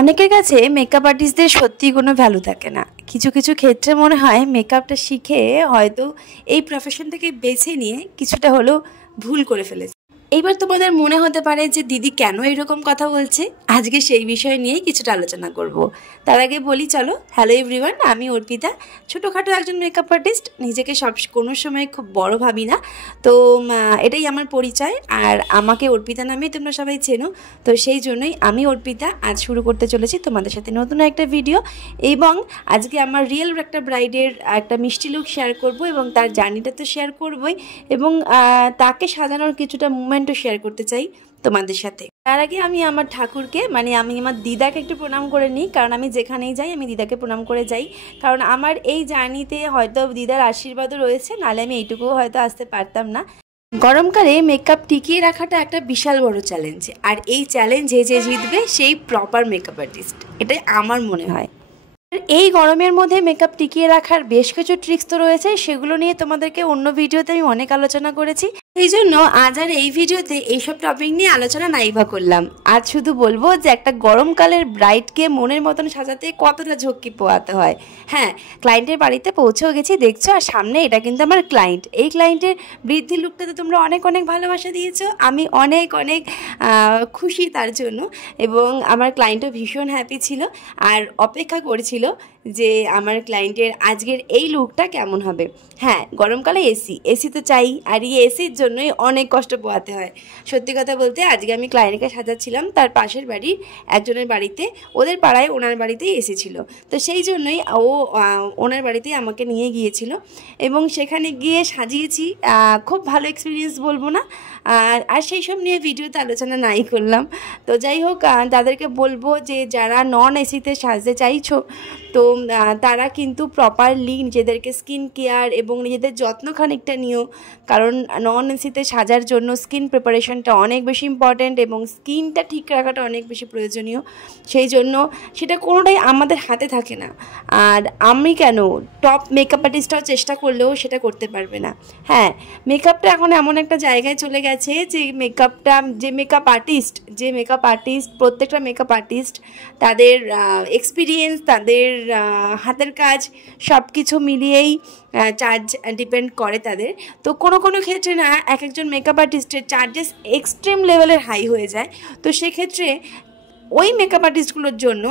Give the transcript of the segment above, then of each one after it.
অনেকের কাছে মেকআপ আর্টিস্টদের সত্যি কোনো ভ্যালু থাকে না। কিছু কিছু ক্ষেত্রে মনে হয় মেকআপটা শিখে হয়তো এই প্রফেশনটাকে বেছে নিয়ে কিছুটা হলেও ভুল করে ফেলেছে। এইবার তোমাদের মনে হতে পারে যে দিদি কেন এরকম কথা বলছে। আজকে সেই বিষয় নিয়েই কিছুটা আলোচনা করব। তার আগে বলি চলো, হ্যালো এভরিওয়ান, আমি অর্পিতা, ছোটোখাটো একজন মেকআপ আর্টিস্ট। নিজেকে কোনো সময় খুব বড় ভাবি না, তো এটাই আমার পরিচয়। আর আমাকে অর্পিতা নামেই তোমরা সবাই চেনো, তো সেই জন্যই আমি অর্পিতা আজ শুরু করতে চলেছি তোমাদের সাথে নতুন একটা ভিডিও। এবং আজকে আমার রিয়েল একটা ব্রাইডের একটা মিষ্টি লুক শেয়ার করব এবং তার জার্নিটা তো শেয়ার করবই, এবং তাকে সাজানোর কিছুটা মোমেন্টও শেয়ার করতে চাই তোমাদের সাথে। তার আগে আমি আমার ঠাকুরকে আমি আমার দিদাকে একটু প্রণাম করে নিই, কারণ আমি যেখানেই যাই আমি দিদাকে প্রণাম করে যাই। কারণ আমার এই জার্নিতে হয়তো দিদার আশীর্বাদও রয়েছে, নাহলে আমি এইটুকুও হয়তো আসতে পারতাম না। গরমকালে মেকআপ টিকিয়ে রাখাটা একটা বিশাল বড় চ্যালেঞ্জ, আর এই চ্যালেঞ্জে যে জিতবে সেই প্রপার মেকআপ আর্টিস্ট, এটাই আমার মনে হয়। এই গরমের মধ্যে মেকআপ টিকিয়ে রাখার বেশ কিছু ট্রিক্স তো রয়েছে, সেগুলো নিয়ে তোমাদেরকে অন্য ভিডিওতে আমি অনেক আলোচনা করেছি। এই জন্য আজ আর এই ভিডিওতে এইসব টপিক নিয়ে আলোচনা নাই বা করলাম। আজ শুধু বলবো যে একটা গরমকালের ব্রাইডকে মনের মতন সাজাতে কতটা ঝক্কি পোয়াতে হয়। হ্যাঁ, ক্লায়েন্টের বাড়িতে পৌঁছেও গেছি দেখছো, আর সামনে এটা কিন্তু আমার ক্লায়েন্ট। এই ক্লায়েন্টের বৃদ্ধি লুকটাতে তোমরা অনেক অনেক ভালোবাসা দিয়েছো, আমি অনেক অনেক খুশি তার জন্য। এবং আমার ক্লায়েন্টও ভীষণ হ্যাপি ছিল আর অপেক্ষা করেছিল যে আমার ক্লায়েন্টের আজকের এই লুকটা কেমন হবে। হ্যাঁ, গরমকালে এসি তো চাই, আর এই এসির জন্যই অনেক কষ্ট পোয়াতে হয়। সত্যি কথা বলতে আজকে আমি ক্লায়েন্টকে সাজাচ্ছিলাম তার পাশের বাড়ির একজনের বাড়িতে, ওদের পাড়ায় ওনার বাড়িতেই এসি ছিল, তো সেই জন্যই ও ওনার বাড়িতেই আমাকে নিয়ে গিয়েছিল এবং সেখানে গিয়ে সাজিয়েছি। খুব ভালো এক্সপিরিয়েন্স বলবো না, আর সেই সব নিয়ে ভিডিওতে আলোচনা নাই করলাম। তো যাই হোক, তাদেরকে বলবো যে যারা নন এসিতে সাজতে চাইছো, তো তারা কিন্তু প্রপারলি নিজেদেরকে স্কিন কেয়ার এবং নিজেদের যত্ন খানিকটা নিও, কারণ নন এসিতে সাজার জন্য স্কিন প্রিপারেশনটা অনেক বেশি ইম্পর্ট্যান্ট এবং স্কিনটা ঠিক রাখাটা অনেক বেশি প্রয়োজনীয়। সেই জন্য সেটা কোনোটাই আমাদের হাতে থাকে না। আর আমি কেন, টপ মেকআপ আর্টিস্টরাও চেষ্টা করলেও সেটা করতে পারবে না। হ্যাঁ, মেকআপটা এখন এমন একটা জায়গায় চলে গেছে যে মেকআপ আর্টিস্ট প্রত্যেকটা মেকআপ আর্টিস্ট তাদের এক্সপিরিয়েন্স, তাদের হাতের কাজ সব কিছু মিলিয়েই চার্জ ডিপেন্ড করে তাদের। তো কোনো কোনো ক্ষেত্রে না একজন মেকআপ আর্টিস্টের চার্জেস এক্সট্রিম লেভেলের হাই হয়ে যায়। তো সেক্ষেত্রে ওই মেকআপ আর্টিস্টগুলোর জন্য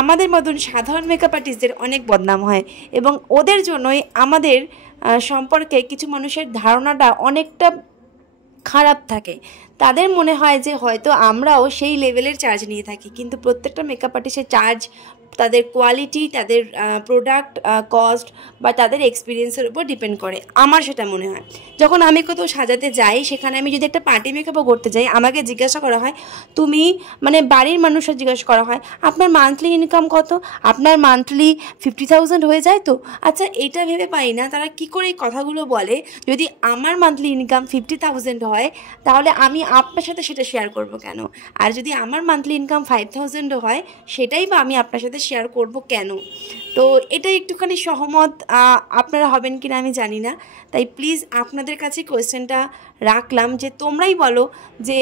আমাদের মতন সাধারণ মেকআপ আর্টিস্টদের অনেক বদনাম হয়, এবং ওদের জন্যই আমাদের সম্পর্কে কিছু মানুষের ধারণাটা অনেকটা খারাপ থাকে। তাদের মনে হয় যে হয়তো আমরাও সেই লেভেলের চার্জ নিয়ে থাকি, কিন্তু প্রত্যেকটা মেকআপ আর্টিস্টের চার্জ তাদের কোয়ালিটি, তাদের প্রোডাক্ট কস্ট বা তাদের এক্সপিরিয়েন্সের উপর ডিপেন্ড করে, আমার সেটা মনে হয়। যখন আমি কোথাও সাজাতে যাই, সেখানে আমি যদি একটা পার্টি মেকআপও করতে যাই, আমাকে জিজ্ঞাসা করা হয়, তুমি বাড়ির মানুষরা জিজ্ঞাসা করা হয় আপনার মান্থলি ইনকাম কত, আপনার মান্থলি 50,000 হয়ে যায় তো। আচ্ছা, এটা ভেবে পাই না তারা কি করে এই কথাগুলো বলে। যদি আমার মান্থলি ইনকাম 50,000 হয়, তাহলে আমি আপনার সাথে সেটা শেয়ার করব কেন? আর যদি আমার মান্থলি ইনকাম 5,000 হয়, সেটাই বা আমি আপনার সাথে শেয়ার করব কেন? তো এটা একটুখানি সহমত আপনারা হবেন কিনা আমি জানি না। তাই প্লিজ আপনাদের কাছে কোয়েশ্চেনটা রাখলাম যে তোমরাই বলো যে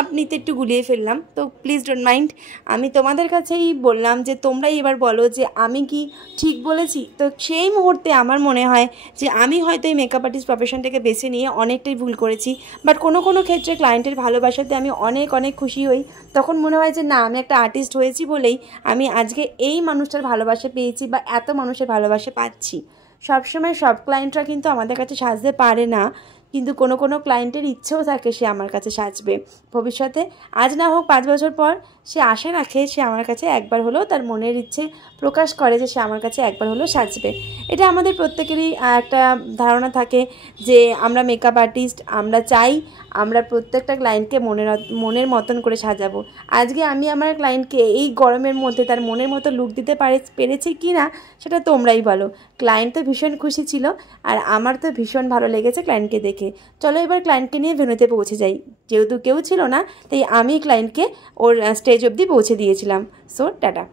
আপনি তো একটু গুলিয়ে ফেললাম, তো প্লিজ ডোন্ট মাইন্ড। আমি তোমাদের কাছেই বললাম যে তোমরাই এবার বলো যে আমি কি ঠিক বলেছি। তো সেই মুহূর্তে আমার মনে হয় যে আমি হয়তো এই মেকআপ আর্টিস্ট প্রফেশনটাকে বেছে নিয়ে অনেকটাই ভুল করেছি, বাট কোনো কোনো ক্ষেত্রে ক্লায়েন্টের ভালোবাসাতে আমি অনেক অনেক খুশি হই। তখন মনে হয় যে না, আমি একটা আর্টিস্ট হয়েছি বলেই আমি আজকে এই মানুষটার ভালোবাসা পেয়েছি বা এত মানুষের ভালোবাসা পাচ্ছি। সবসময় সব ক্লায়েন্টরা কিন্তু আমাদের কাছে সাজতে পারে না, কিন্তু কোনো কোনো ক্লায়েন্টের ইচ্ছেও থাকে সে আমার কাছে সাজবে ভবিষ্যতে। আজ না হোক 5 বছর পর সে আশা রাখে সে আমার কাছে একবার হলেও তার মনের ইচ্ছে প্রকাশ করে যে সে আমার কাছে একবার হলেও সাজবে। এটা আমাদের প্রত্যেকেরই একটা ধারণা থাকে যে আমরা মেকআপ আর্টিস্ট, আমরা চাই আমরা প্রত্যেকটা ক্লায়েন্টকে মনের মতন করে সাজাবো। আজকে আমি আমার ক্লায়েন্টকে এই গরমের মধ্যে তার মনের মতো লুক দিতে পেরেছি কি না সেটা তোমরাই বলো। ক্লায়েন্ট তো ভীষণ খুশি ছিল, আর আমার তো ভীষণ ভালো লেগেছে ক্লায়েন্টকে দেখে। চলো এবার ক্লায়েন্টকে নিয়ে ভেন্যুতে পৌঁছে যাই। যেহেতু কেউ ছিল না, তাই আমি ক্লায়েন্টকে ওর স্টেজ অবধি পৌঁছে দিয়েছিলাম। So tata.